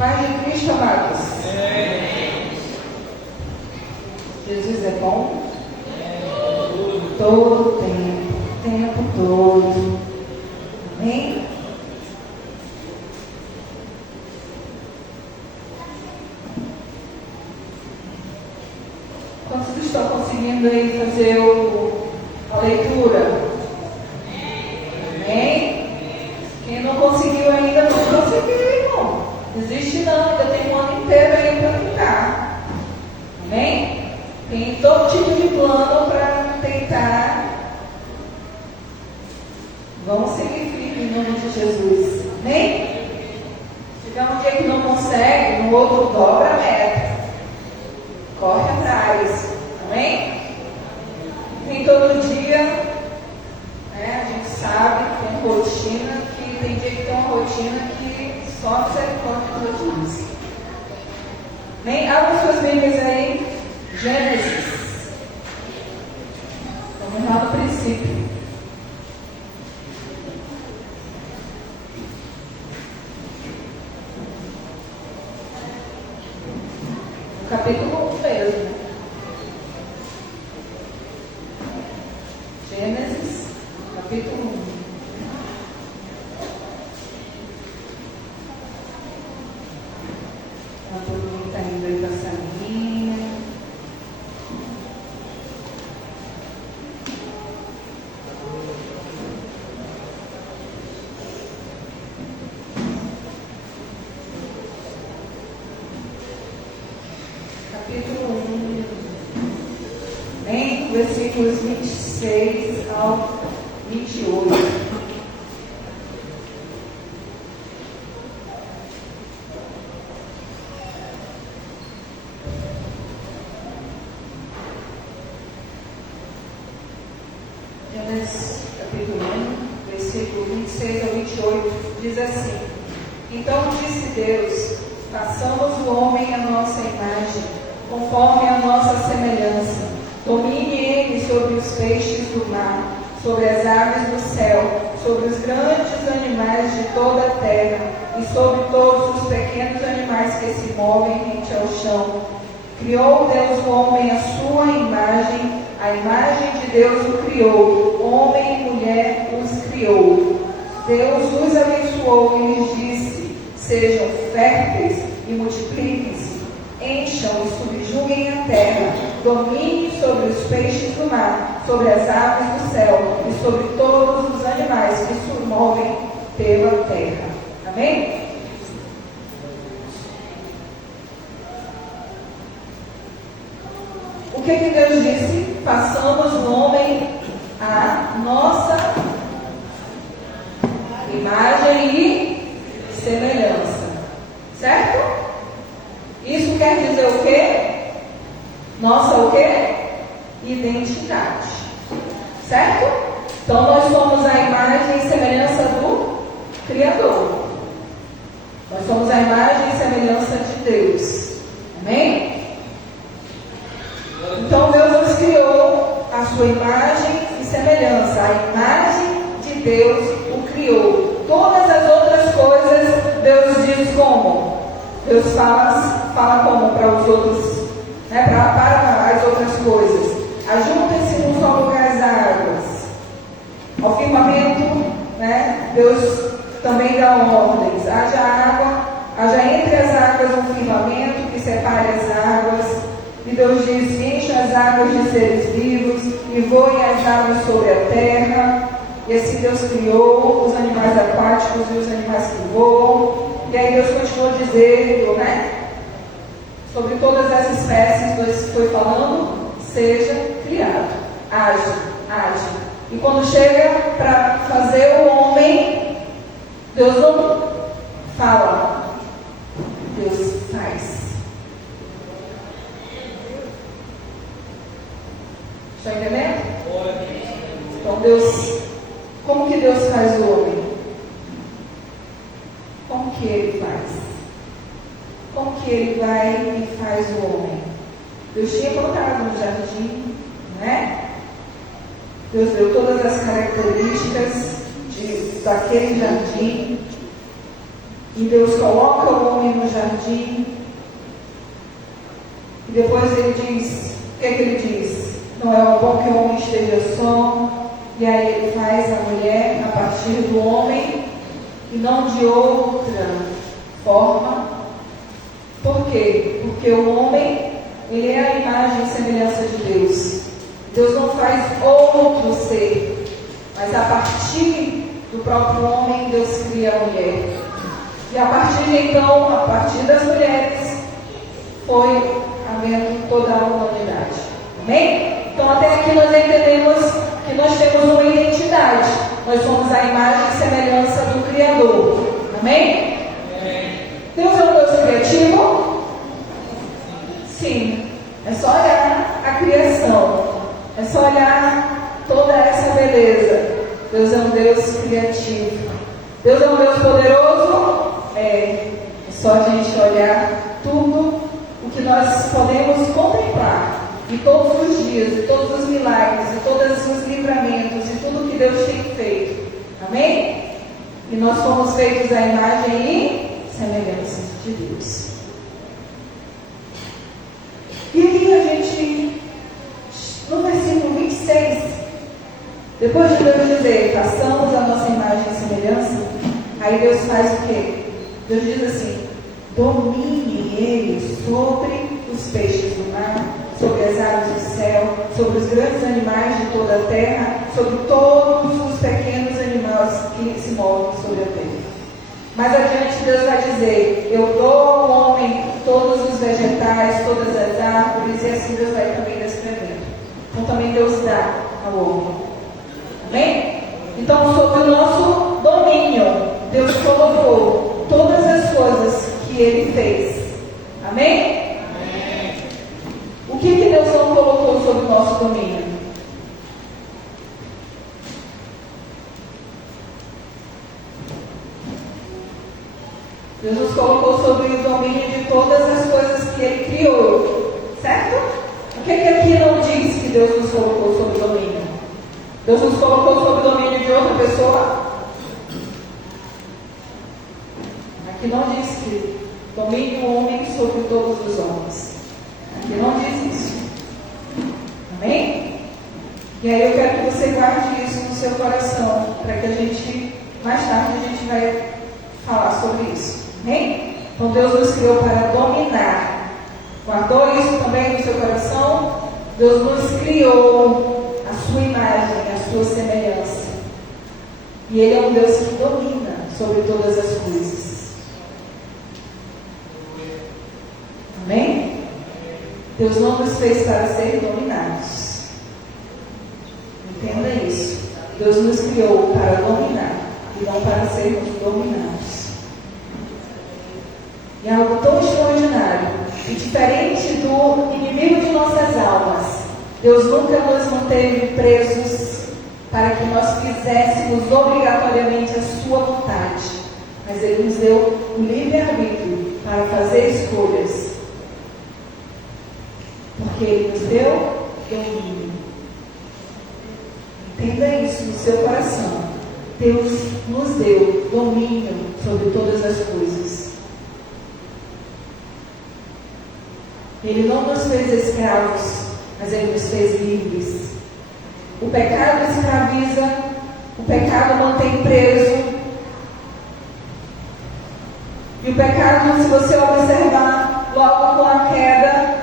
Paz de Cristo, amados. Jesus é bom todo o tempo todo. Amém? Quantos estão conseguindo aí fazer a leitura? Amém? Quem não conseguiu ainda, não conseguiu, irmão. Desiste não, ainda tem um ano inteiro aí para ficar. Amém? Tem todo tipo de plano para tentar. Vamos seguir firme em nome de Jesus. Amém? Se tiver um dia que não consegue, no outro dobra a meta. Corre atrás. Amém? Nem todo dia, né, a gente sabe, tem rotina, que tem dia que tem uma rotina que só misericórdia de Deus. Amém? Abra suas Bíblias aí. Gênesis. Vamos lá no princípio. No capítulo 1 mesmo. Gênesis, capítulo 1. Todo mundo está indo aí para a salinha. Capítulo 1, em versículos 26 ao 28. Gênesis capítulo 1, versículo 26 ao 28, diz assim: Então disse Deus: façamos o homem à nossa imagem, conforme a nossa semelhança. Domine ele sobre os peixes do mar, sobre as aves do céu, sobre os grandes animais de toda a terra, e sobre todos os pequenos animais que se movem rente ao chão. Criou Deus o homem à sua imagem, a imagem de Deus o criou, homem e mulher os criou. Deus os abençoou e lhes disse: sejam férteis e multipliquem-se, encham e subjuguem a terra, dominem sobre os peixes do mar, sobre as aves do céu e sobre todos os animais que se movem pela terra. Amém? O que Deus disse? Façamos o homem à nossa imagem e semelhança. Certo? Isso quer dizer o quê? Nossa o quê? Identidade. Certo? Então nós somos a imagem e semelhança do Criador. Nós somos a imagem e semelhança de Deus. Amém? Então Deus nos criou a sua imagem e semelhança. A imagem de Deus o criou. Todas as outras coisas Deus diz como? Deus fala como para os outros, né, para as outras coisas. Ajuntem-se num só lugar as águas. Ao firmamento, né, Deus também dá ordens. Haja água, haja entre as águas um firmamento que separe as águas. E Deus diz: encha as águas de seres vivos e voem as águas sobre a terra. E assim Deus criou os animais aquáticos e os animais que voam. E aí Deus continua dizendo, né, sobre todas as espécies. Deus foi falando: seja criado, age. E quando chega para fazer o homem, Deus não fala, Deus faz. Está entendendo? Então Deus, como que Deus faz o homem? Como que Ele faz? Como que Ele vai e faz o homem? Deus tinha colocado no jardim, né? Deus deu todas as características daquele jardim. E Deus coloca o homem no jardim. E depois ele diz, o que é que ele diz? Não é bom que o homem esteja só. E aí ele faz a mulher a partir do homem e não de outra forma. Por quê? Porque o homem, ele é a imagem e semelhança de Deus. Deus não faz outro ser, mas a partir do próprio homem, Deus cria a mulher. E a partir de então, a partir das mulheres, foi havendo toda a humanidade. Amém? Então até aqui nós entendemos que nós temos uma identidade. Nós somos a imagem e semelhança do Criador. Amém? Deus é um Deus criativo? Sim. É só olhar a criação. É só olhar toda essa beleza. Deus é um Deus criativo. Deus é um Deus poderoso? É só a gente olhar tudo o que nós podemos contemplar. E todos os dias, e todos os milagres, e todos os livramentos, e tudo que Deus tem feito. Amém? E nós fomos feitos à imagem e semelhança de Deus. E aí a gente, no versículo 26, depois de Deus dizer, façamos a nossa imagem e semelhança, aí Deus faz o quê? Deus diz assim, domine ele sobre os peixes do mar, sobre as aves do céu, sobre os grandes animais de toda a terra, sobre todos os pequenos animais que se movem sobre a terra. Mais adiante Deus vai dizer, eu dou ao homem todos os vegetais, todas as árvores, e assim Deus vai também descrevendo. Então também Deus dá ao homem. Amém? Então sobre o nosso domínio, Deus colocou todas as coisas que Ele fez. Amém? O que Deus não colocou sob o nosso domínio? Deus nos colocou sob o domínio de todas as coisas que Ele criou. Certo? O que aqui não diz que Deus nos colocou sob o domínio? Deus nos colocou sob o domínio de outra pessoa? Aqui não diz que domine o homem sobre todos os homens. Aqui não diz isso. Amém? E aí eu quero que você guarde isso no seu coração, para que a gente, mais tarde, a gente vai falar sobre isso. Amém? Então Deus nos criou para dominar. Guardou isso também no seu coração? Deus nos criou a sua imagem, a sua semelhança. E Ele é um Deus que domina sobre todas as coisas. Amém? Deus não nos fez para ser dominados. Entenda isso. Deus nos criou para dominar e não para sermos dominados. E é algo tão extraordinário e diferente do inimigo de nossas almas. Deus nunca nos manteve presos para que nós fizéssemos obrigatoriamente a sua vontade. Mas Ele nos deu o livre-arbítrio para fazer escolhas. Porque Ele nos deu domínio. Entenda isso no seu coração. Deus nos deu domínio sobre todas as coisas. Ele não nos fez escravos, mas Ele nos fez livres. O pecado escraviza, o pecado mantém preso. E o pecado, se você observar, logo com a queda,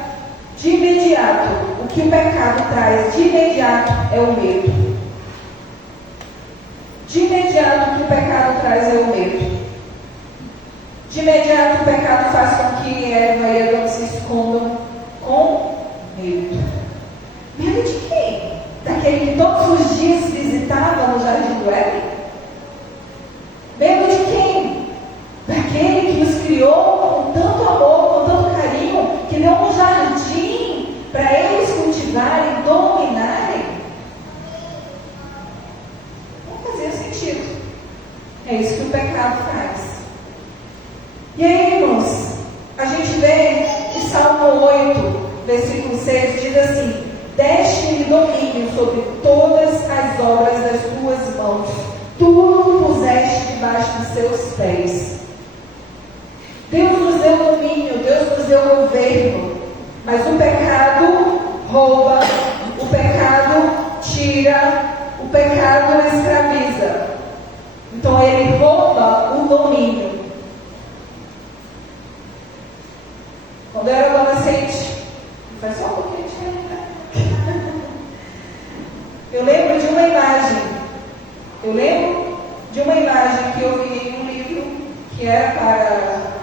de imediato, o que o pecado traz de imediato é o medo. De imediato, o que o pecado traz é o medo. De imediato, o pecado faz com que Eva e Adão se escondam com medo. Medo de quem? Daquele que todos os dias visitava no jardim do Éden? Medo de quem? Daquele que nos criou com tanto amor, com tanto carinho, que deu um jardim para eles cultivarem, dominarem. Não fazia sentido. É isso que o pecado faz. E aí, irmãos, a gente vê em Salmo 8, versículo 6, diz assim: deste-lhe domínio sobre todas as obras das tuas mãos, tudo puseste debaixo dos seus pés. seu governo. Mas o pecado rouba, o pecado tira, o pecado escraviza. Então ele rouba o domínio. Quando eu era adolescente, faz só um pouquinho de tempo, eu lembro de uma imagem. Eu lembro de uma imagem que eu vi em um livro que era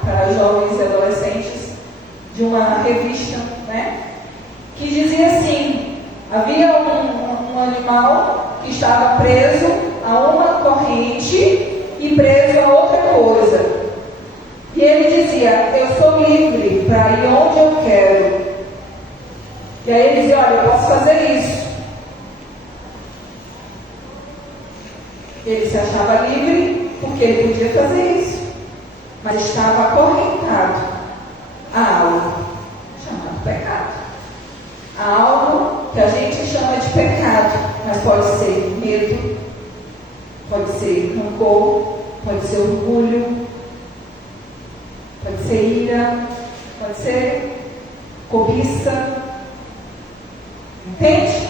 para jovens e adolescentes, de uma revista, né? Que dizia assim: havia um animal que estava preso a uma corrente e preso a outra coisa. E ele dizia: eu sou livre para ir onde eu quero. E aí ele dizia: olha, eu posso fazer isso. Ele se achava livre porque ele podia fazer isso, mas estava acorrentado a algo chamado pecado. A algo que a gente chama de pecado, mas pode ser medo, pode ser rancor, pode ser orgulho, pode ser ira, pode ser cobiça. Entende?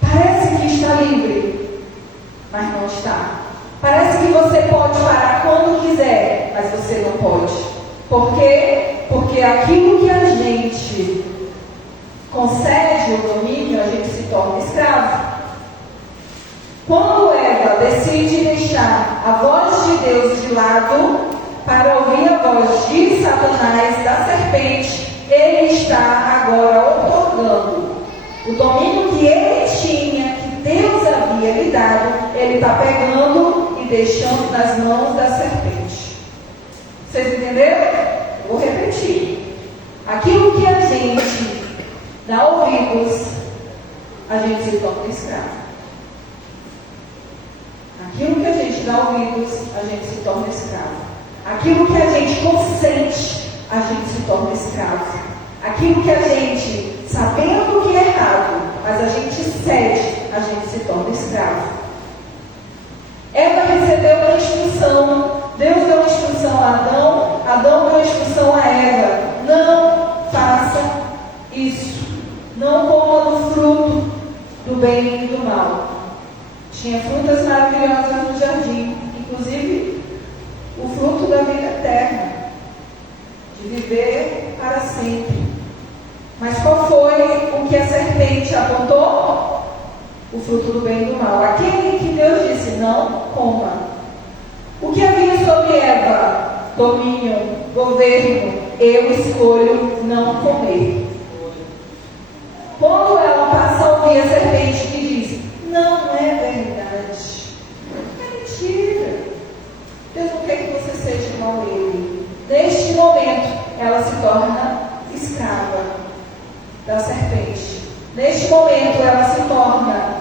Parece que está livre, mas não está. Parece que você pode parar quando quiser, mas você não pode. Por quê? Porque aquilo que a gente concede o domínio, a gente se torna escravo. Quando Eva decide deixar a voz de Deus de lado para ouvir a voz de Satanás, da serpente, ele está agora otorgando o domínio que ele tinha, que Deus havia lhe dado, ele está pegando e deixando nas mãos da serpente. Vocês entenderam? Vou repetir. Aquilo que a gente dá ouvidos, a gente se torna escravo. Aquilo que a gente dá ouvidos, a gente se torna escravo. Aquilo que a gente consente, a gente se torna escravo. Aquilo que a gente, sabendo que é errado, mas a gente cede, a gente se torna escravo. Eva recebeu uma instrução. Deus deu uma instrução a Adão, Adão deu uma instrução a Eva: não faça isso, não coma do fruto do bem e do mal. Tinha frutas maravilhosas no jardim, inclusive o fruto da vida eterna, de viver para sempre. Mas qual foi o que a serpente apontou? O fruto do bem e do mal, aquele que Deus disse: não coma. O que havia sobre Eva? Domínio, governo. Eu escolho não comer. Quando ela passa a ouvir a serpente que diz: não é verdade, é mentira, Deus não quer que você seja igual a ele. Neste momento, ela se torna escrava da serpente. Neste momento, ela se torna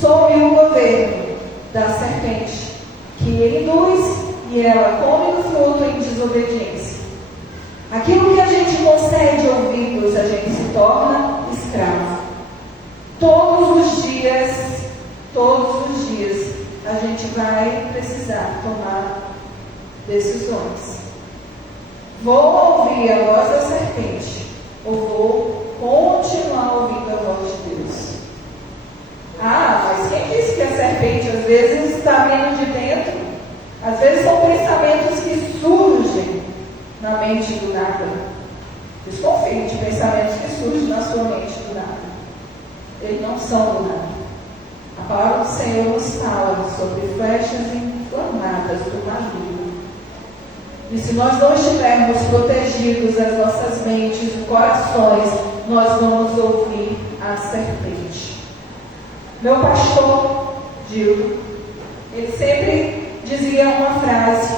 sob o governo da serpente, que induz e ela come do fruto em desobediência. Aquilo que a gente concede ouvidos, a gente se torna escravo. Todos os dias, a gente vai precisar tomar decisões. Vou ouvir a voz da serpente ou vou continuar ouvindo a voz de Deus? Ah, mas quem disse que a serpente às vezes está vindo de dentro? Às vezes são pensamentos que surgem na mente do nada. Desconfie de pensamentos que surgem na sua mente do nada. Eles não são do nada. A palavra do Senhor nos fala sobre flechas inflamadas do maligno. E se nós não estivermos protegidos as nossas mentes e corações, nós vamos ouvir a serpente. Meu pastor, Gil, ele sempre dizia uma frase: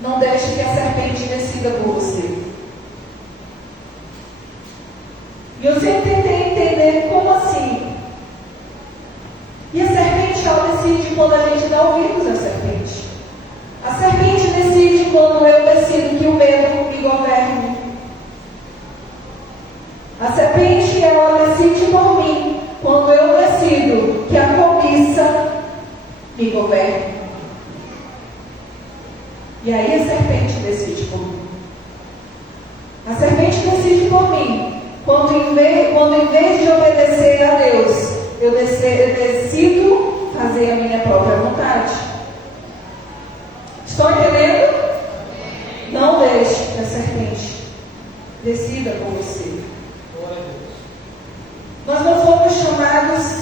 não deixe que a serpente decida por você. E eu sempre tentei entender como assim. E a serpente, ela decide quando a gente dá ouvidos à serpente. A serpente decide quando eu decido que o medo me governe. A serpente, ela decide por mim quando eu decido que a cobiça me governe. E aí a serpente decide por mim. A serpente decide por mim. Quando em vez de obedecer a Deus, eu decido fazer a minha própria vontade. Estão entendendo? Não deixe que a serpente decida por você. Nós não fomos chamados,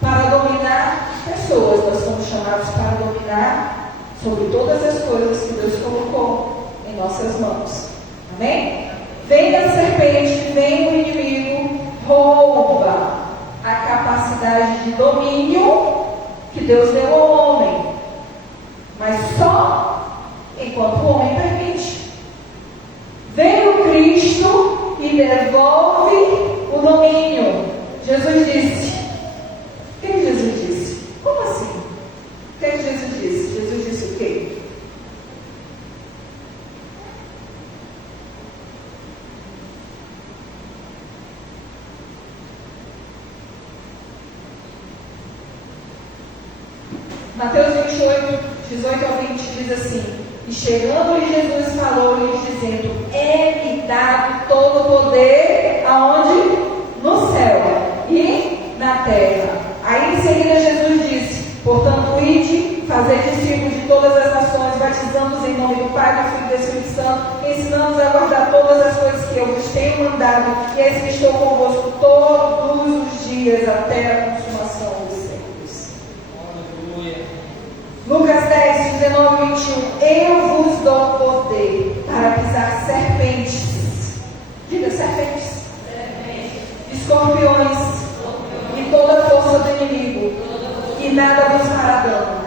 para dominar pessoas. Nós somos chamados para dominar sobre todas as coisas que Deus colocou em nossas mãos. Amém? Vem a serpente, vem o inimigo, rouba a capacidade de domínio que Deus deu ao homem. Mas só enquanto o homem permite. Vem o Cristo e devolve o domínio. Jesus disse. O que Jesus disse? Como assim? O que Jesus disse? Jesus disse o quê? Mateus 28, 18 ao 20 diz assim: E chegando-lhe Jesus falou-lhes dizendo: É-me dado todo o poder, aonde? No céu e na terra. Aí em seguida Jesus disse: Portanto, ide, fazei discípulos de todas as nações, batizando-os em nome do Pai, do Filho e do Espírito Santo, ensinando-os a guardar todas as coisas que eu vos tenho mandado, e eis que estou convosco todos os dias até a consumação dos séculos. Lucas 10, 19 e 21. Eu vos dou poder para pisar serpentes. Diga serpentes. Escorpiões. E toda a força do inimigo. E nada vos fará dano.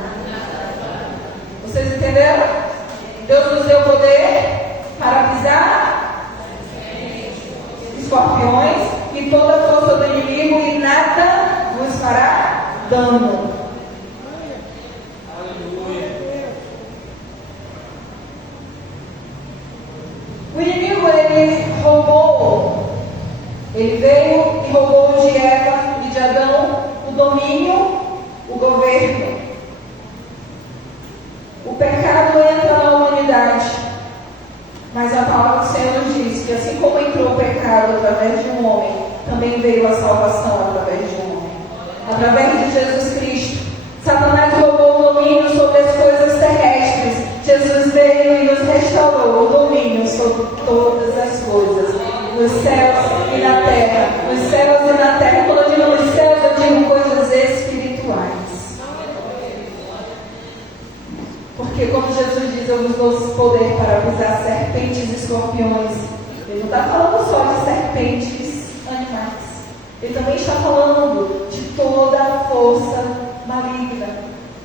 Vocês entenderam? Deus nos deu poder para pisar escorpiões e toda a força do inimigo. E nada vos fará dano. O inimigo, ele veio e roubou de Eva e de Adão o domínio, o governo. O pecado entra na humanidade, mas a palavra do Senhor nos diz que assim como entrou o pecado através de um homem, também veio a salvação através de um homem. Através de Jesus Cristo, Satanás roubou o domínio sobre as coisas terrestres. Jesus veio e nos restaurou o domínio sobre todas as coisas, nos céus e na terra. Nos céus e na terra, quando eu digo nos céus, eu digo coisas espirituais. Porque quando Jesus diz, eu vos dou poder para pisar serpentes e escorpiões, ele não está falando só de serpentes animais. Ele também está falando de toda a força maligna.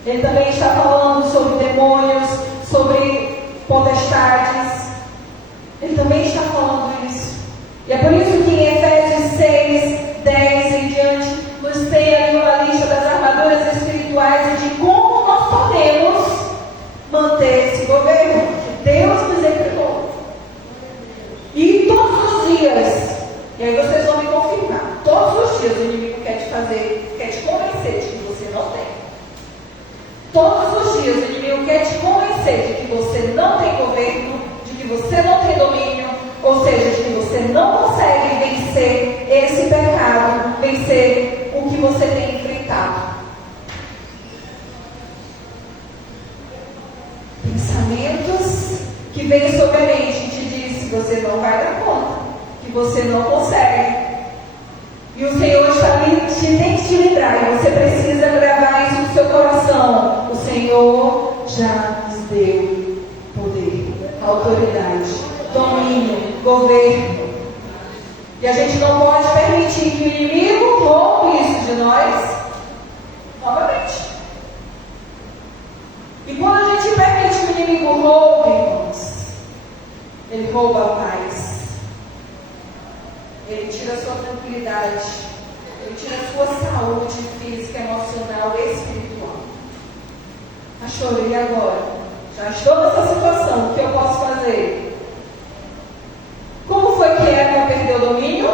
Ele também está falando sobre demônios, sobre potestades. Ele também está falando isso. E é por isso que em Efésios 6, 10 em diante, nos tem ali uma lista das armaduras espirituais e de como nós podemos manter esse governo que Deus nos entregou. E todos os dias, e aí vocês vão me confirmar, todos os dias o inimigo quer te convencer de que você não tem. Todos os dias o inimigo quer te convencer de que você não tem governo, de que você não tem domínio, ou seja, de que você não consegue vencer esse pecado, vencer o que você tem enfrentado. Pensamentos que vêm sobre a mente e te diz que você não vai dar conta, que você não consegue. E o Senhor está ali, tem que te livrar, e você precisa gravar isso no seu coração. O Senhor já nos deu poder, autoridade, domínio, governo. E a gente não pode permitir que o inimigo roube isso de nós novamente. E quando a gente permite que o inimigo roube, irmãos, ele rouba a paz. Ele tira a sua tranquilidade. Ele tira a sua saúde física, emocional e espiritual. Pastor, e agora? Já estou nessa situação, o que eu posso fazer? Como foi que Eva perdeu o domínio?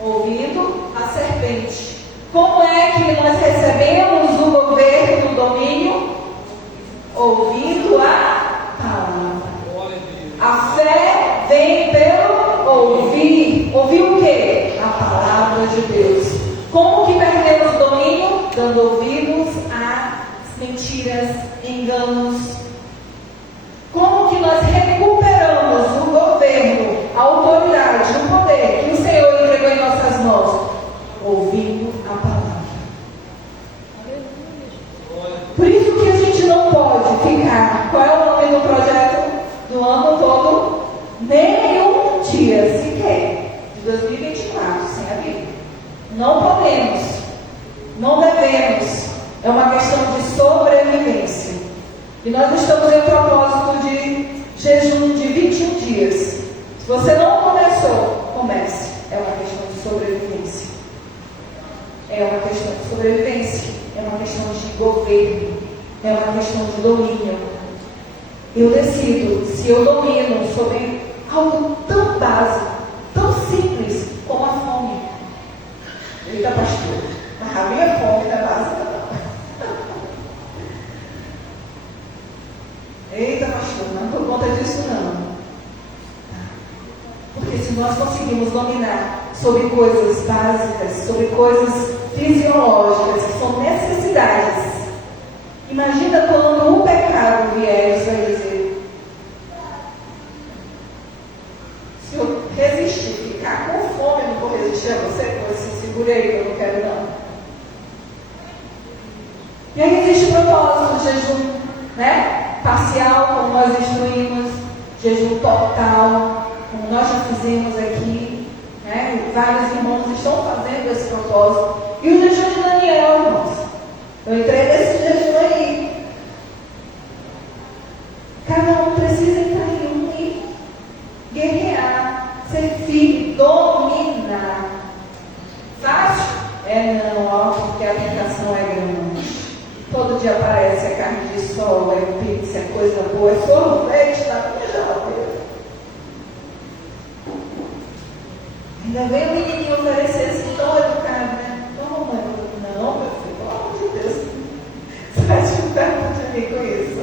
Ouvindo a serpente. Como é que nós recebemos o governo, o domínio? ouvindo a palavra. A fé vem pelo ouvir. Ouvir o quê? A palavra de Deus. Como que perdemos o domínio? Dando ouvidos a mentiras, enganos. Como que nós recuperamos o governo, a autoridade, o poder que o Senhor entregou em nossas mãos? Ouvindo a palavra. Por isso que a gente não pode ficar. Qual é o nome do projeto do ano todo? Nenhum dia sequer de 2024 sem a Bíblia. Não podemos, não devemos. É uma questão de sobrevivência. E nós estamos em propósito de jejum de 21 dias. Se você não começou, comece. É uma questão de sobrevivência. É uma questão de sobrevivência. É uma questão de governo. É uma questão de domínio. Eu decido se eu domino sobre algo tão básico, tão simples como a fome. Eita, pastor, mas a minha fome não é básica, não. Eita, pastor, não por conta disso, não. Porque se nós conseguimos dominar sobre coisas básicas, sobre coisas fisiológicas, que são necessidades, imagina quando o pecado vier, você vai dizer: se eu resistir, ficar com fome, eu não vou resistir a você, você segura aí que eu não quero não. E aí existe o propósito do jejum, né? Parcial, como nós instruímos, jejum total, como nós já fizemos aqui, né? Vários irmãos estão fazendo esse propósito. E o jejum de Daniel, irmãos. Eu entrei nesse jejum aí. Cada um precisa entrar em um e guerrear, ser firme, dominar. Fácil? É não, ó, porque a tentação é grande. Todo dia aparece a carne de sol, é pizza, é coisa boa, é sorvete na minha geladeira. Ainda vem o menininho oferecer assim, tão educado, né? Não, mãe, não, meu filho, pelo amor de Deus. Sai de perto de mim com isso.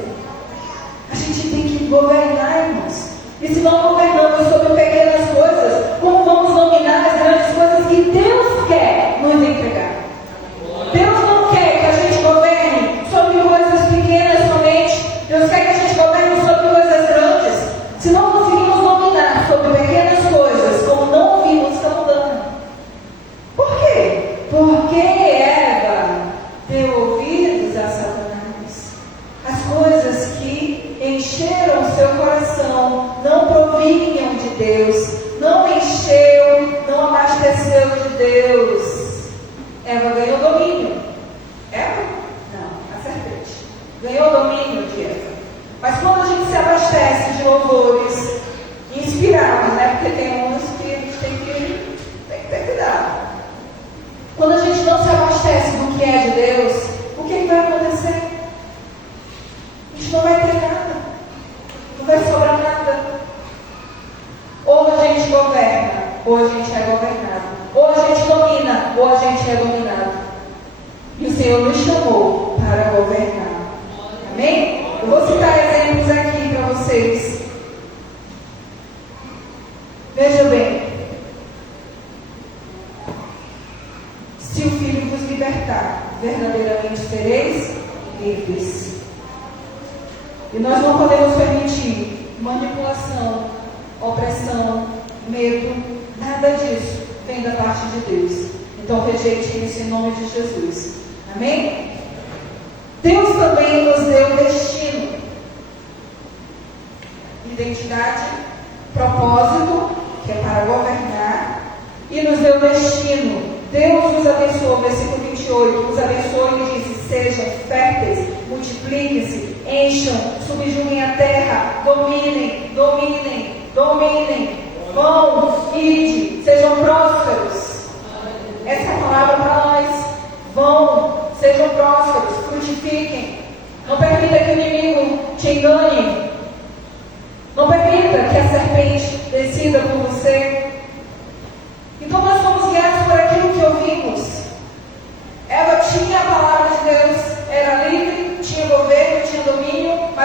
A gente tem que governar, irmãos. E se não governamos sobre pequenas coisas, como vamos dominar as grandes coisas que Deus quer nos entregar? Deus não quer que a gente governe sobre coisas pequenas somente. Deus quer que a gente governe sobre coisas grandes. Se não conseguimos dominar sobre pequenas coisas, como não ouvimos, estamos dando. Por quê? Porque Eva deu ouvidos a Satanás. As coisas que encheram seu coração não provinham de Deus, não encheu, não abasteceu de Deus. Eva ganhou domínio. Eva? Não, a serpente. Ganhou domínio de Eva. Mas quando a gente se abastece de louvores inspirados, né? Porque tem uns que a gente tem que ter cuidado. Quando a gente não se abastece do que é de Deus, o que vai acontecer? A gente não vai ter nada. Não vai sobrar nada. Ou a gente governa, ou a gente é governado. Ou a gente domina, ou a gente é dominado. E o Senhor nos chamou para governar. Amém? Eu vou citar exemplos aqui para vocês. Veja bem. Se o Filho vos libertar, verdadeiramente sereis livres. E nós não podemos permitir manipulação, opressão, medo, nada disso vem da parte de Deus. Então rejeite isso em nome de Jesus. Amém? Deus também nos deu destino, identidade, propósito, que é para governar, e nos deu destino. Deus nos abençoou, versículo 28, nos abençoou e disse: sejam férteis, multipliquem-se, encham, subjuguem a terra, dominem, dominem, dominem, vão, ide, sejam prósperos. Essa é a palavra para nós. Vão, sejam prósperos, frutifiquem. Não permita que o inimigo te engane. Não permita que a serpente decida por você. Então nós fomos guiados por aquilo que ouvimos. Eva tinha a palavra de Deus, era livre, tinha governo, tinha domínio, mas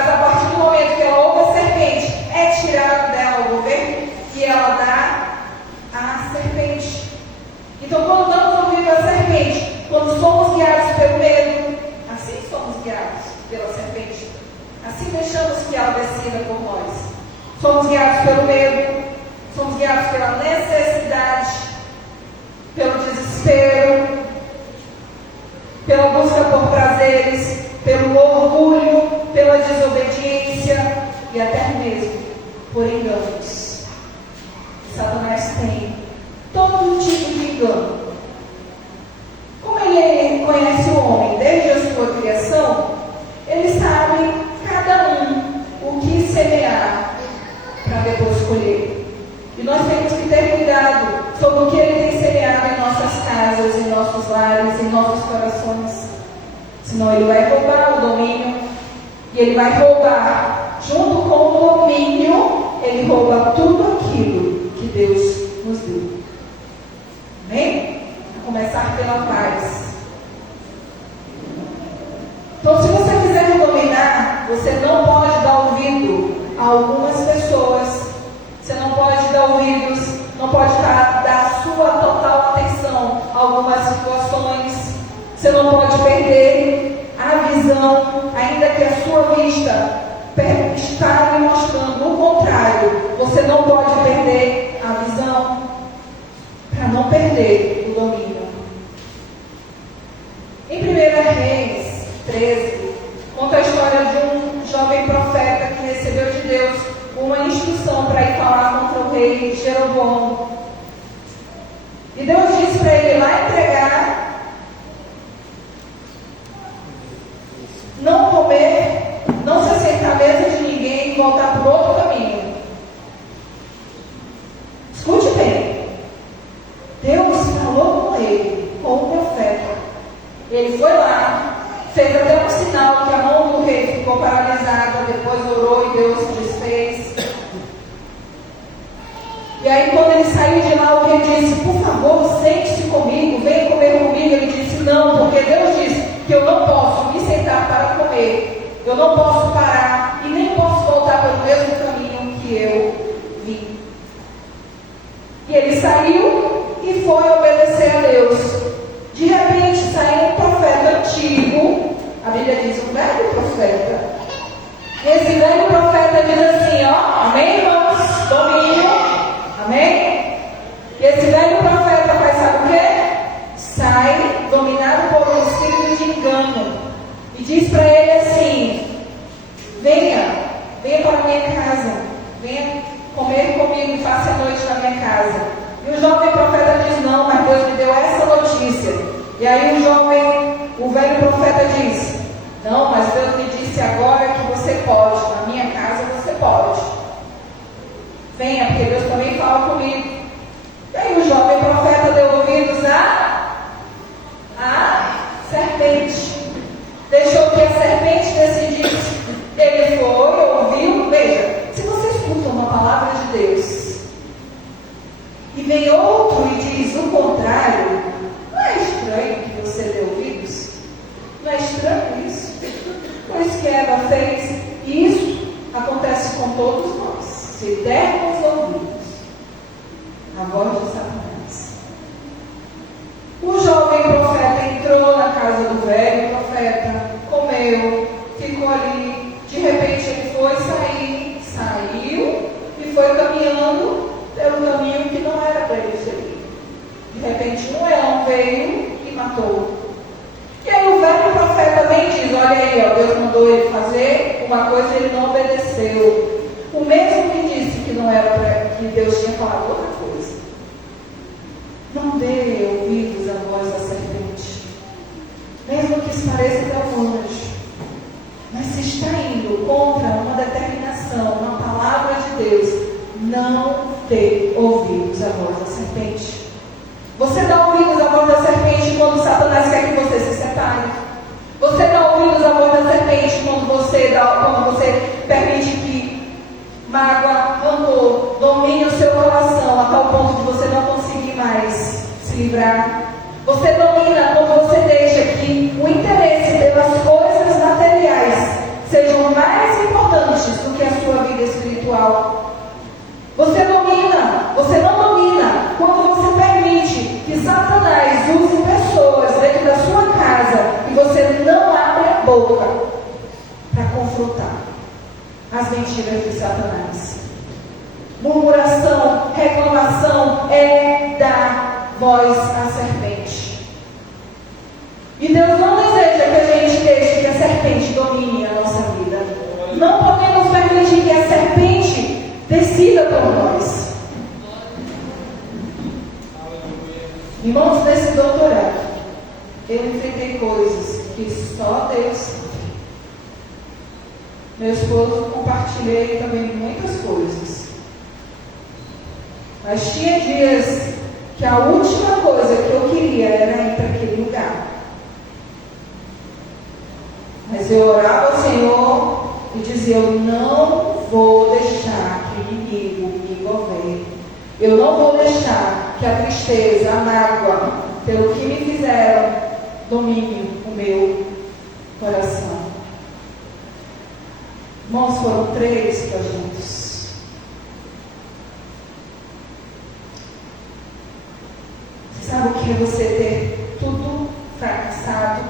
se deixamos que ela decida por nós. Somos guiados pelo medo, somos guiados pela necessidade, pelo desespero, pela busca por prazeres, pelo orgulho, pela desobediência e até mesmo por enganos. Satanás tem todo tipo de engano. Como ele conhece o homem desde a sua criação, ele sabe cada um o que semear para depois colher. E nós temos que ter cuidado sobre o que ele tem semeado em nossas casas, em nossos lares, em nossos corações. Senão ele vai roubar o domínio. E ele vai roubar, junto com o domínio, ele rouba tudo aquilo que Deus nos deu. Amém? A começar pela paz. Então, se você quiser dominar, você não pode dar ouvido a algumas pessoas. Você não pode dar ouvidos, não pode dar sua total atenção a algumas situações. Você não pode perder a visão, ainda que a sua vista está lhe mostrando o contrário. Você não pode perder a visão para não perder o domínio. Em 1 Reis 13, conta a história de um jovem profeta que recebeu de Deus uma instrução para ir falar contra o rei Jeroboão. E Deus disse para ele ir lá entregar, não comer, não se assentar à mesa de ninguém e voltar por outro caminho. Escute bem. Deus falou com ele, com o profeta. Ele foi lá, fez até um sinal que a mão do rei ficou paralisada, depois orou e Deus desfez. E aí quando ele saiu de lá, o rei disse, por favor, sente-se comigo, venha comer comigo. Ele disse, não, porque Deus disse que eu não posso me sentar para comer, eu não posso parar e nem posso voltar pelo mesmo caminho que eu vim. E ele saiu e foi obedecer a Deus. De repente saiu um profeta antigo, a Bíblia diz, um velho profeta. E esse velho profeta diz assim, ó, amém, irmãos? Domínio, amém? E esse velho profeta faz, sabe o quê? Sai dominado por um espírito de engano e diz para ele assim, venha para a minha casa, venha comer comigo e passe a noite na minha casa. E o jovem profeta diz, não, mas Deus me deu essa notícia. E aí o velho profeta diz, não, mas Deus me disse agora que você pode, na minha casa você pode. Venha, porque Deus também fala comigo. E aí o jovem profeta deu ouvidos à serpente. Deixou que a serpente decidisse. Ele foi, ouviu. Veja, se você escuta uma palavra de Deus e vem outro e diz o contrário, não é estranho que você dê ouvidos? Não é estranho isso? Foi isso que Eva fez. E isso acontece com todos nós. Se dermos ouvidos a voz de Satanás. O jovem profeta entrou na casa do velho profeta, comeu, ficou ali. De repente ele foi saiu e foi caminhando pelo caminho que não era para ele seguir. De repente um leão veio e matou. E aí o velho profeta vem e diz, olha aí, ó, Deus mandou ele fazer uma coisa e ele não obedeceu. O mesmo que disse que não era para que Deus tinha falado outra coisa. Não dê ouvidos à voz da serpente, mesmo que isso pareça até longe. Mas se está indo contra uma determinação, uma palavra de Deus, não dê ouvidos à voz da serpente. Você dá ouvidos à voz da serpente quando Satanás quer que você se separe. Você dá ouvidos à voz da serpente quando você permite que mágoa, rancor, domine o seu coração a tal ponto de você não conseguir mais se livrar. Você domina quando você deixa que o interesse pelas coisas materiais sejam mais importantes do que a sua vida espiritual. Você não domina quando você permite que Satanás use pessoas dentro da sua casa e você não abre a boca para confrontar. as mentiras de Satanás. Murmuração, reclamação é dar voz à serpente. E Deus não deseja que a gente deixe que a serpente domine a nossa vida. Não podemos permitir que a serpente decida por nós. Irmãos, nesse doutorado, eu enfrentei coisas que só Deus sabe. Meu esposo, compartilhei também muitas coisas. Mas tinha dias que a última coisa que eu queria era ir para aquele lugar. Mas eu orava ao Senhor e dizia: eu não vou deixar que o inimigo me governe. Eu não vou deixar que a tristeza, a mágoa, pelo que me fizeram, domine o meu coração. Irmãos, foram 3 projetos. Você sabe o que é você ter tudo fracassado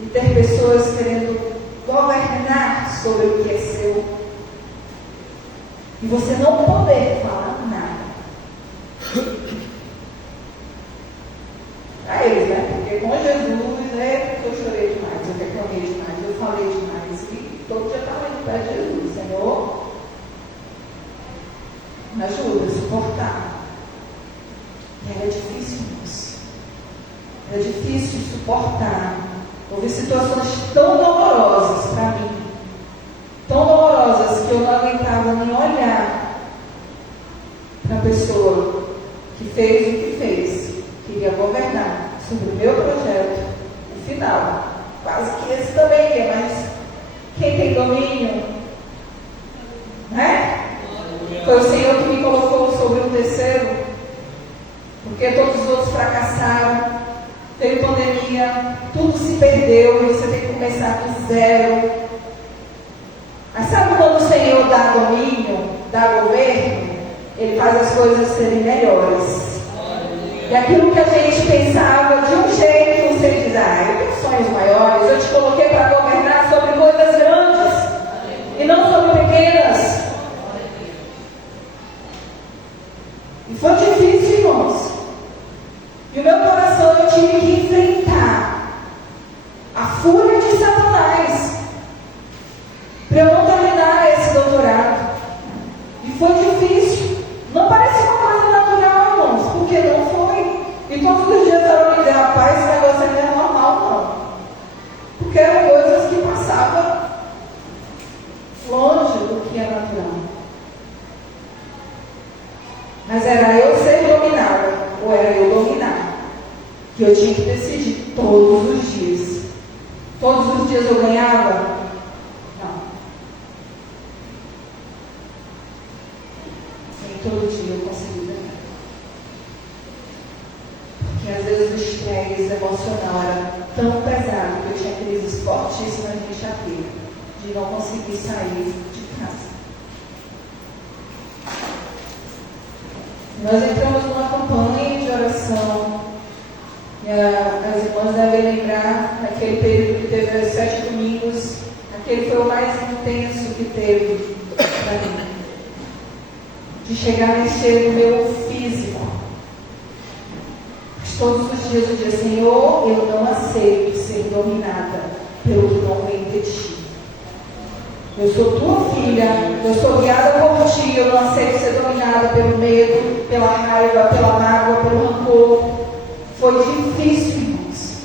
e ter pessoas querendo governar sobre o que é seu e você não poder falar nada a eles, né? Porque com Jesus, né? Eu chorei demais, eu reclamei demais, eu falei demais e todo dia estava indo para Jesus. Senhor, me ajuda a suportar. E era difícil, irmãos. Era difícil suportar. Houve situações tão dolorosas para mim, tão dolorosas, que eu não aguentava nem olhar para a pessoa que fez o que fez, queria governar sobre o meu projeto, no final. Quase que esse também ia, mas quem tem domínio, né? Foi o Senhor que me colocou sobre um terceiro, porque todos os outros fracassaram. Teve pandemia, tudo se perdeu e você tem que começar do zero. Mas sabe quando o Senhor dá domínio, dá governo? Ele faz as coisas serem melhores. E aquilo que a gente pensava de um jeito, você diz: eu tenho sonhos maiores, eu te coloquei para governar sobre coisas grandes e não sobre pequenas. E foi difícil, irmãos. E o meu coração, eu tive que enfrentar a fúria de Satanás para eu não terminar esse doutorado. E foi difícil. Não parecia uma coisa natural, irmãos, porque não foi. E todos os dias ela me dizia: rapaz, esse negócio não é normal, não. Porque eram coisas que passavam longe do que é natural. Mas era eu ser dominada, ou era eu dominar? Que eu tinha que decidir todos os dias. Todos os dias eu ganhava? Não. Nem todo dia eu consegui ganhar. Porque às vezes o estresse emocional era tão pesado que eu tinha crises fortíssimas de enxaqueca, de não conseguir sair de casa. Nós entramos numa campanha de oração. E as irmãs devem lembrar daquele período que teve os 7 domingos. Aquele foi o mais intenso que teve para mim. De chegar a mexer no meu físico. Mas todos os dias eu dizia: Senhor, eu não aceito ser dominada pelo que não vem de ti. Eu sou tua filha, eu sou guiada por ti, eu não aceito ser dominada pelo medo, pela raiva, pela mágoa, pelo rancor. Foi difícil, irmãos.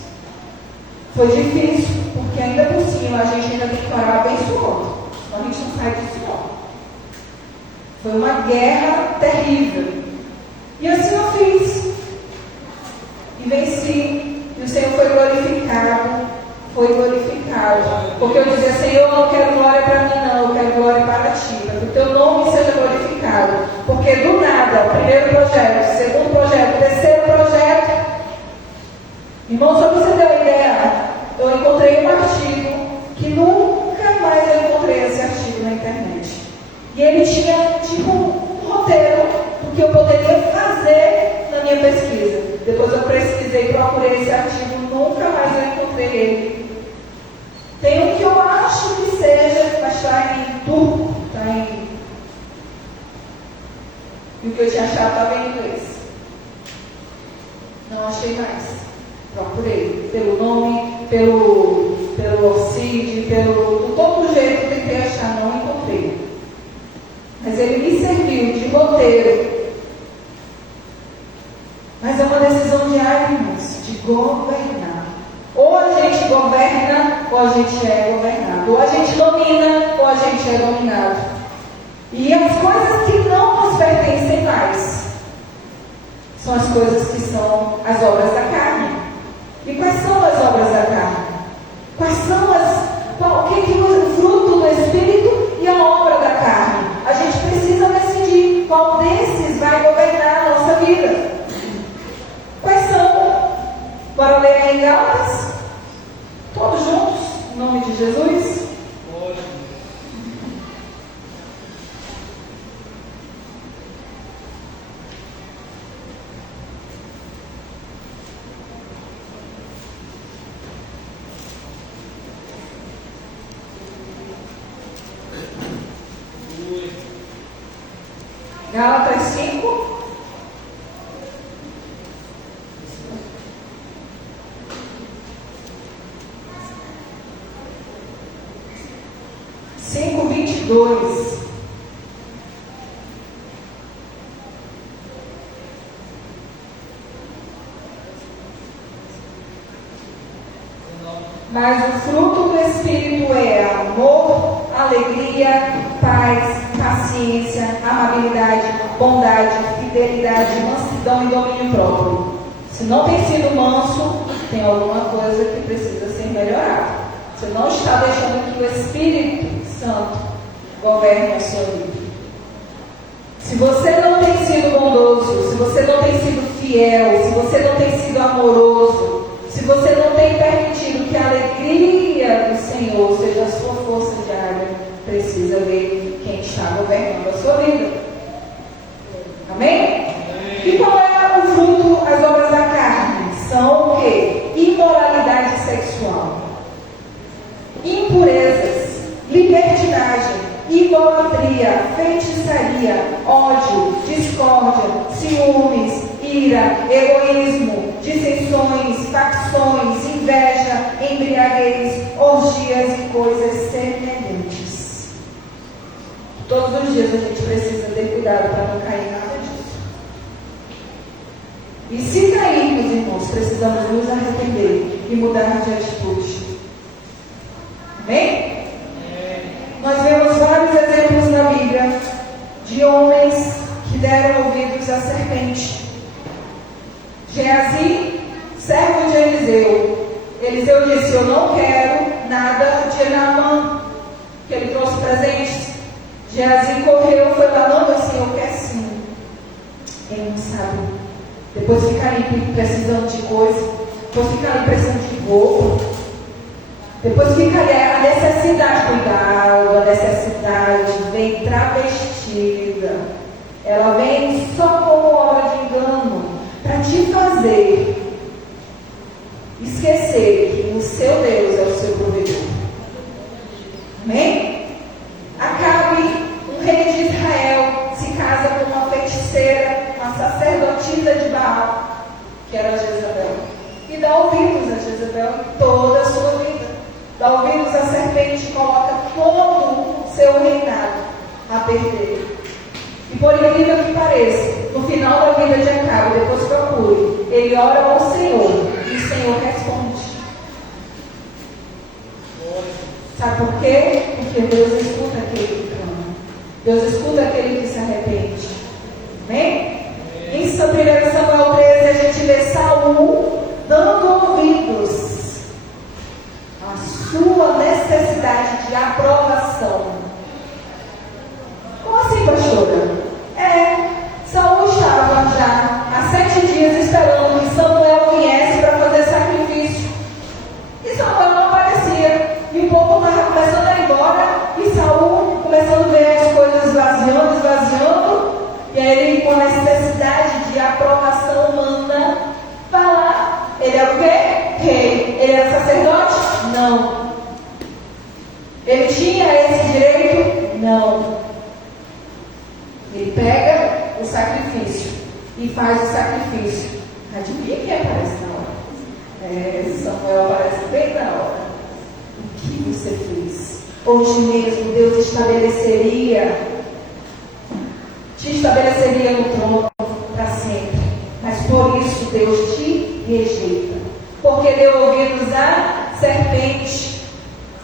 Foi difícil, porque ainda por cima a gente ainda tem que orar abençoando. Senão a gente não sai disso não. Foi uma guerra terrível. E assim eu fiz. E venci. E o Senhor foi glorificado. Foi glorificado. Porque eu dizia: Senhor, eu não quero glória para mim não, eu quero glória para ti. Para que o teu nome seja glorificado. Porque do nada, primeiro projeto, segundo projeto, terceiro projeto. Irmão, só para você ter uma ideia, eu encontrei um artigo que nunca mais eu encontrei esse artigo na internet. E ele tinha tipo um roteiro do que eu poderia fazer na minha pesquisa. Depois eu pesquisei, procurei esse artigo, nunca mais eu encontrei ele. Tem um que eu acho que seja mas está em turco, está em... E o que eu tinha achado estava em inglês. Não achei mais. Procurei. Pelo nome, pelo Orcid, por todo jeito que eu tentei achar, não encontrei. Mas ele me serviu de roteiro. Mas é uma decisão diária, irmãos, de governar. Ou a gente governa, ou a gente é governado. Ou a gente domina, ou a gente é dominado. E as coisas que não nos pertencem mais são as coisas que são as obras da carne. E quais são as obras da carne? Quais são o que é o fruto do Espírito e a obra da carne? A gente precisa decidir qual desses vai governar a nossa vida. Quais são? Bora ler aí em Gálatas? Todos juntos, em nome de Jesus? Gálatas 5. Cinco, 22. Mas o fruto do Espírito é amor, alegria, paz, paciência, amabilidade, bondade, fidelidade, mansidão e domínio próprio. Se não tem sido manso, tem alguma coisa que precisa ser melhorada. Você não está deixando que o Espírito Santo governe a sua vida. Se você não tem sido bondoso, se você não tem sido fiel, se você não tem sido amoroso, se você não tem permitido que a alegria do Senhor seja a sua força diária, precisa ver quem está governando a sua vida. Amém? E qual é o fruto, as obras da carne? São o quê? Imoralidade sexual, impurezas, libertinagem, idolatria, feitiçaria, ódio, discórdia, ciúmes, ira, egoísmo, dissensões, facções, inveja, embriaguez, orgias e coisas semelhantes. Todos os dias a gente precisa ter cuidado para não cair em nada disso. E se cairmos, irmãos, precisamos nos arrepender e mudar de atitude. Amém? Nós vemos vários exemplos na Bíblia de homens que deram ouvidos à serpente. Geazi, servo de Eliseu. Eliseu disse: eu não quero nada de Naamã, que ele trouxe presentes. Geazi correu, foi lá: não, assim, eu quero sim. Ele não sabe. Depois fica ali precisando de coisa, depois fica ali precisando de roupa, depois fica ali a necessidade, cuidado, a necessidade vem travestida. Ela vem só como obra de engano, para te fazer esquecer que o seu Deus é o seu provedor. Amém? Acabe, um rei de Israel, se casa com uma feiticeira, uma sacerdotisa de Baal, que era Jezabel, e dá ouvidos a Jezabel em toda a sua vida. Dá ouvidos à serpente, coloca todo o seu reinado a perder. E por incrível que pareça, no final da vida de Acabe, depois procure, ele ora ao Senhor e o Senhor responde. Sabe por quê? Porque Deus escuta aquele que clama. Deus escuta aquele que se arrepende. Amém? Em 1 Samuel 13 a gente vê Saul dando ouvidos à sua necessidade de aprovação. Como assim, pastora? Saul estava já há 7 dias esperando que Samuel viesse para fazer sacrifício. E Samuel não aparecia. E o povo estava começando a ir embora. E Saul começando a ver as coisas esvaziando. E aí ele, com a necessidade de aprovação humana, falar. Ele era o quê? Rei. Ele era sacerdote? Não. Ele tinha esse Não. Ele pega o sacrifício e faz o sacrifício. Adivinha quem aparece na hora? Samuel aparece bem na hora. O que você fez? Hoje mesmo Deus te estabeleceria no trono para sempre. Mas por isso Deus te rejeita. Porque deu ouvidos à serpente.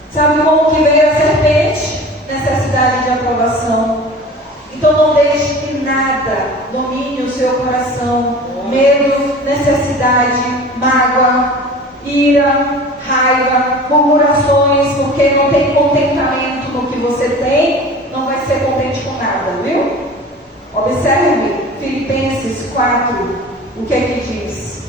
Sabe como que veio a serpente? Necessidade de aprovação. Então não deixe que nada domine o seu coração. Medo, necessidade, mágoa, ira, raiva, murmurações, porque não tem contentamento no que você tem, não vai ser contente com nada, viu? Observe Filipenses 4, o que é que diz?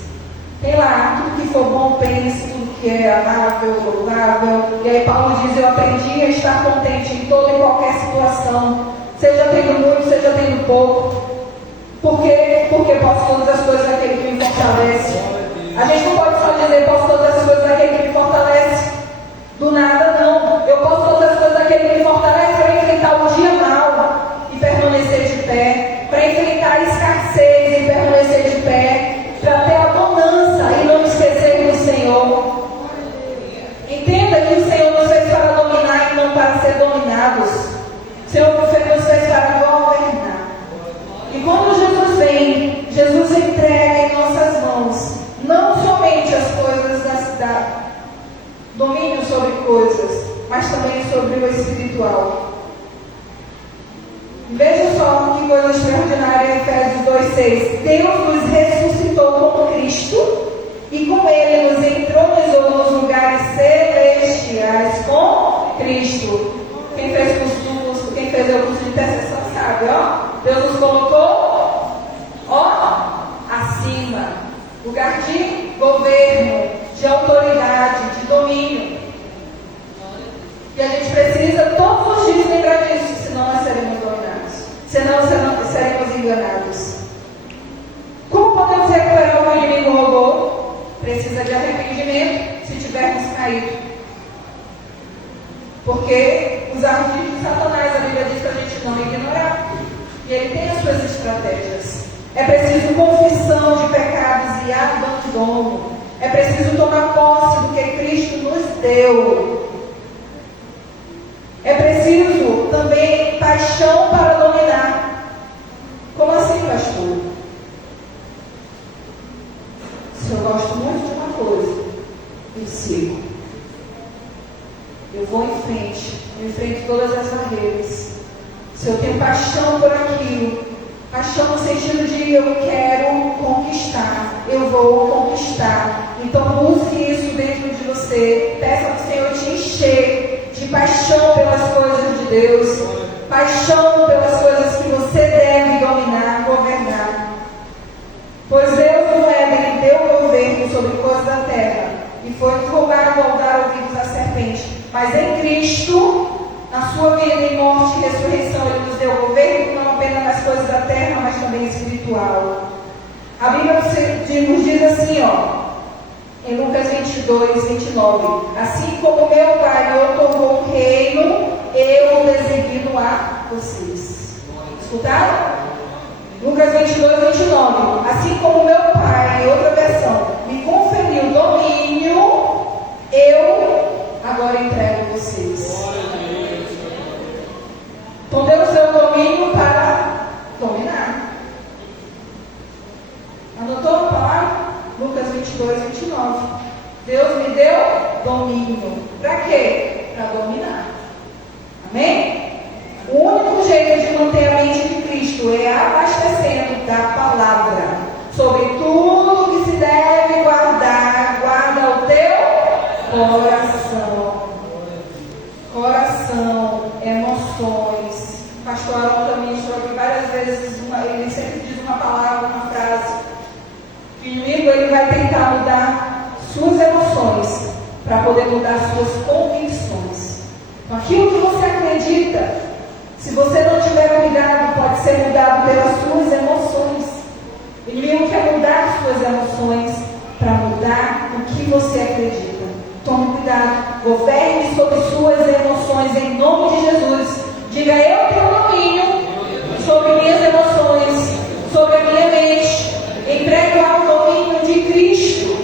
Tem lá, tudo que for bom, pense, tudo que é amável, louvável. E aí Paulo diz, eu aprendi a estar contente em toda e qualquer situação, seja tendo muito, seja tendo pouco. Porque posso todas as coisas daquele que me fortalece. A gente não pode só dizer, posso todas as coisas daquele que me fortalece. Do nada, não. Eu posso todas as coisas daquele que me fortalece para enfrentar o dia mau e permanecer de pé. Para enfrentar a escassez e permanecer de pé. Para ter a bonança e não esquecer do Senhor. Entenda que o Senhor nos fez para dominar e não para ser dominados. O Senhor nos fez para governar. E quando Jesus vem, Jesus entrega em nossas mãos não somente as coisas da cidade, domínio sobre coisas, mas também sobre o espiritual. Veja só que coisa extraordinária em Efésios 2,6. Deus nos ressuscitou com Cristo e com Ele nos entronizou nos lugares celestiais com Cristo. Quem fez o curso de intercessão sabe, ó. Deus nos colocou, acima. Lugar de governo, de autoridade, de domínio. E a gente precisa todos os dias lembrar disso, senão nós seremos dominados. Senão seremos enganados. Como podemos recuperar o que o inimigo roubou? Precisa de arrependimento se tivermos caído. Porque os artifícios de Satanás, a Bíblia diz para a gente não ignorar. E ele tem as suas estratégias. É preciso confissão de pecados e abandono. É preciso tomar posse do que Cristo nos deu. É preciso também paixão para dominar. Como assim, pastor? Se eu gosto muito de uma coisa, eu sigo. Eu vou em frente. Eu enfrento todas as barreiras. Se eu tenho paixão por aquilo, paixão no sentido de eu quero conquistar, eu vou conquistar. Então busque isso dentro de você. Peça ao Senhor te encher de paixão pelas coisas de Deus, paixão pelas coisas que você deve dominar, governar. Pois Deus no Éden deu governo sobre coisas da terra e foi roubado ao dar ouvidos à serpente. Mas em Cristo, na sua vida em morte e ressurreição, Ele nos deu governo, não apenas nas coisas da terra, mas também espiritual. A Bíblia nos diz assim, em Lucas 22, 29. Assim como meu Pai me otorgou o reino, eu designo a vocês. Escutaram? Lucas 22, 29. Assim como meu Pai, em outra versão, me conferiu domínio, eu agora entrego vocês. Então Deus deu domínio para dominar. Anotou a palavra? Lucas 22, 29. Deus me deu domínio. Para quê? Para dominar. Amém? O único jeito de manter a mente de Cristo é abastecendo da palavra. Sobre tudo que se deve guardar, guarda o teu coração. Coração, emoções. O pastor Arão também ministrou aqui várias vezes, ele sempre diz uma palavra, uma frase. O inimigo ele vai tentar mudar suas emoções para poder mudar suas convicções. Então, aquilo que você acredita, se você não tiver cuidado, pode ser mudado pelas suas emoções. O inimigo quer mudar suas emoções para mudar o que você acredita. Tome cuidado, governe sobre suas emoções em nome de Jesus. De Diga, eu tenho domínio sobre minhas emoções, sobre a minha mente. Entrego ao domínio de Cristo.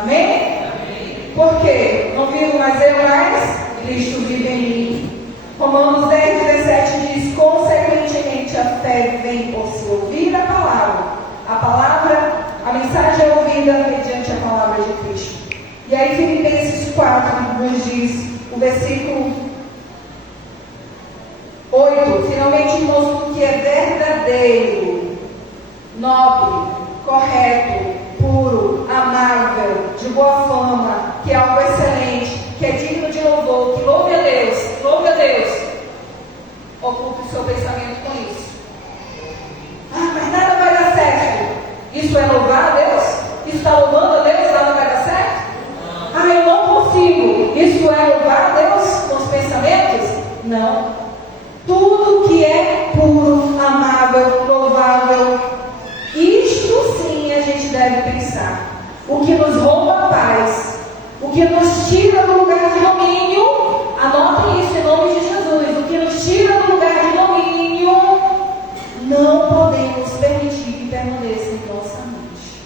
Amém? Por quê? Não vivo mais eu, mas Cristo vive em mim. Romanos 10:17 diz: consequentemente a fé vem por se ouvir a palavra. A palavra, a mensagem é ouvida mediante a palavra de Cristo. E aí Filipenses 4 nos diz, o versículo 8: finalmente, irmãos, tudo que é verdadeiro, nobre, correto, puro, amável, de boa fama, que é algo excelente, que é digno de louvor, que louve a Deus, ocupe o seu pensamento com isso. Ah, mas nada vai dar certo. Isso é louvar a Deus? Isso está louvando a Deus? Nada vai dar certo? Ah, eu não consigo. Isso é louvar a Deus com os pensamentos? Não. Tudo que é puro, amável, louvável, isto sim a gente deve pensar. O que nos rouba a paz, o que nos tira do lugar de domínio, anotem isso em nome de Jesus, o que nos tira do lugar de domínio, não podemos permitir que permaneça em nossa mente.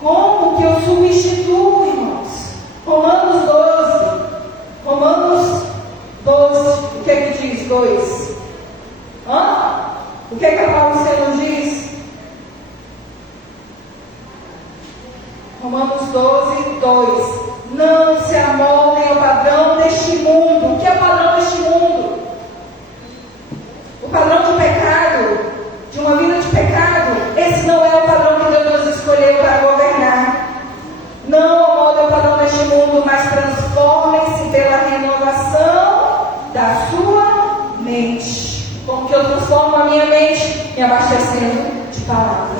Como que eu substituo, irmãos? Romanos 12, o que é que diz? 2. O que é que a palavra do Senhor nos diz? Romanos 12:2. Não se amoldem ao padrão deste mundo. O que é o padrão deste mundo? O padrão de pecado, de uma vida de pecado. Esse não é o padrão que Deus nos escolheu para governar. Não amoldem ao padrão deste mundo, mas transformem-se pela renovação da sua mente. Como que eu transformo a minha mente? Me abastecendo de palavra.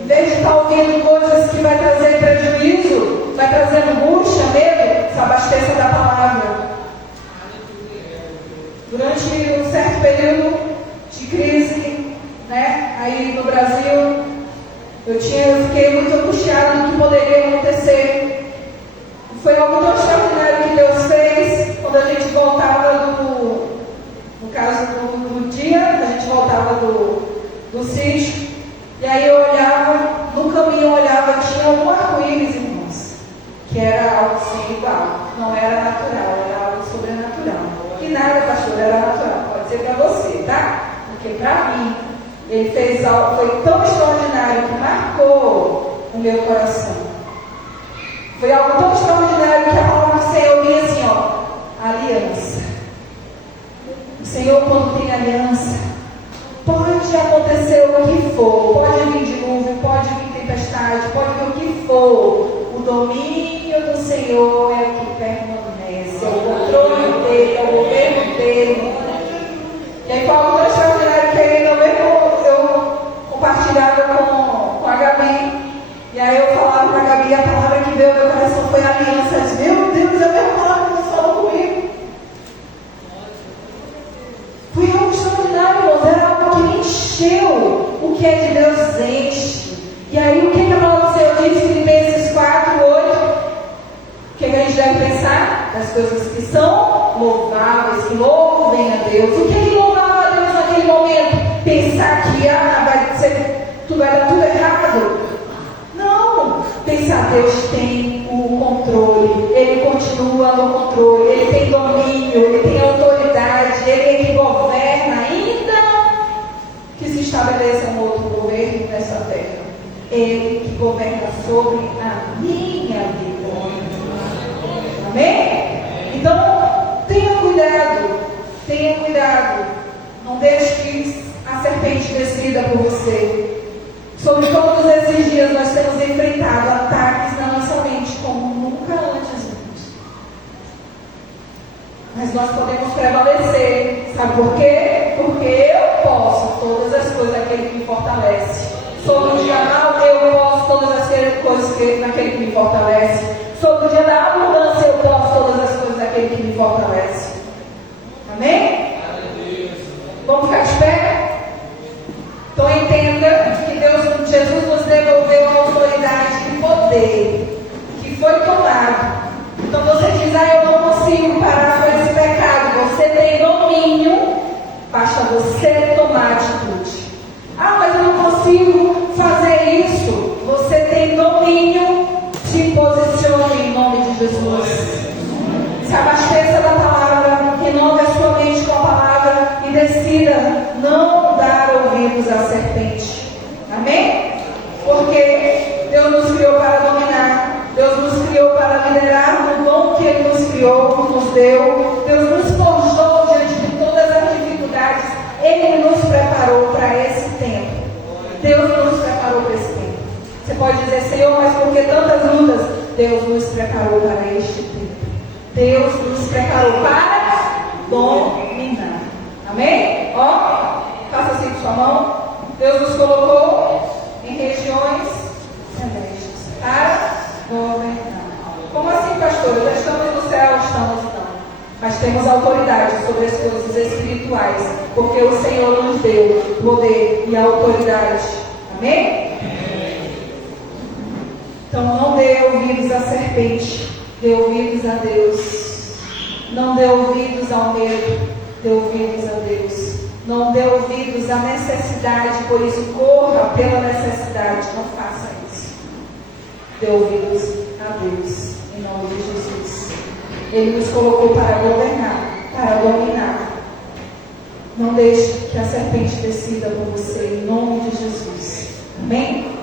Em vez de estar ouvindo coisas que vai trazer prejuízo, vai trazer angústia, medo, se abasteça da palavra. Durante um certo período de crise, aí no Brasil, eu fiquei muito angustiada do que poderia acontecer. Foi algo tão extraordinário que Deus fez quando a gente voltava no caso do dia, a gente voltava do sítio. E aí eu olhava, no caminho eu olhava, tinha um arco-íris, irmãos, que era algo sem igual, não era natural, era algo sobrenatural. E nada, pastor, era natural, pode ser para você, tá? Porque para mim, ele fez algo, foi tão extraordinário que marcou o meu coração. Foi algo tão extraordinário que a palavra do Senhor vinha assim, aliança. O Senhor, quando tem aliança, pode acontecer o que for, pode vir dilúvio, pode vir tempestade, pode vir o que for, o domínio do Senhor é o que permanece, é o controle dele, é o governo dele. E aí foi algo tão extraordinário que ainda mesmo eu compartilhava com a Gabi, e aí eu falava para a Gabi, a palavra que veio ao meu coração foi aliança. Eu disse, meu Deus, é a mesma palavra que Deus falou comigo. Foi algo extraordinário, irmãos, era algo que me encheu. O que é de Deus enche. E aí o que a palavra do Senhor diz em Filipenses 4:8? O que a gente deve pensar? Das coisas que são louváveis, que louvem a Deus. O que ele louvava a Deus naquele momento? Pensar que vai dar tudo errado? Não! Pensar, Deus tem o controle, Ele continua no controle, Ele tem domínio, Ele tem autoridade, Ele é que governa, ainda que se estabeleça um outro governo nessa terra. Ele que governa sobre a minha vida. Amém? Então, tenha cuidado. Não deixe que a serpente decida por você. Sobre todos esses dias nós temos enfrentado ataques na nossa mente como nunca antes. Mas nós podemos prevalecer. Sabe por quê? Porque eu posso todas as coisas daquele que me fortalece. Sobre o dia mal, eu posso todas as coisas daquele que me fortalece. Sobre o dia da abundância, eu posso todas as coisas daquele que me fortalece. Amém? Vamos ficar de pé? Então entenda que Jesus nos devolveu a autoridade e poder que foi tomado. Então você tomar atitude. Ah, mas eu não consigo fazer isso. Você tem domínio, se posicione em nome de Jesus. Se abasteça da palavra, renove a sua mente com a palavra e decida não dar ouvidos à serpente. Amém? Porque Deus nos criou para dominar, Deus nos criou para liderar no dom que Ele nos criou, nos deu. Deus nos forjou diante de todas as dificuldades. Ele nos preparou para esse tempo. Deus nos preparou para esse tempo. Você pode dizer, Senhor, mas por que tantas lutas? Deus nos preparou para este tempo. Deus nos preparou para dominar. Amém? Ó, faça assim com sua mão. Deus nos colocou em regiões celestes para governar. Como assim, pastor? Já estamos no céu? Estamos não. Mas temos autoridade sobre as coisas espirituais, porque o Senhor nos deu poder e autoridade. Amém? Então não dê ouvidos à serpente, dê ouvidos a Deus. Não dê ouvidos ao medo, dê ouvidos a Deus. Não dê ouvidos à necessidade, por isso corra pela necessidade. Não faça isso. Dê ouvidos a Deus, em nome de Jesus. Ele nos colocou para governar, para dominar. Não deixe que a serpente decida por você, em nome de Jesus. Amém?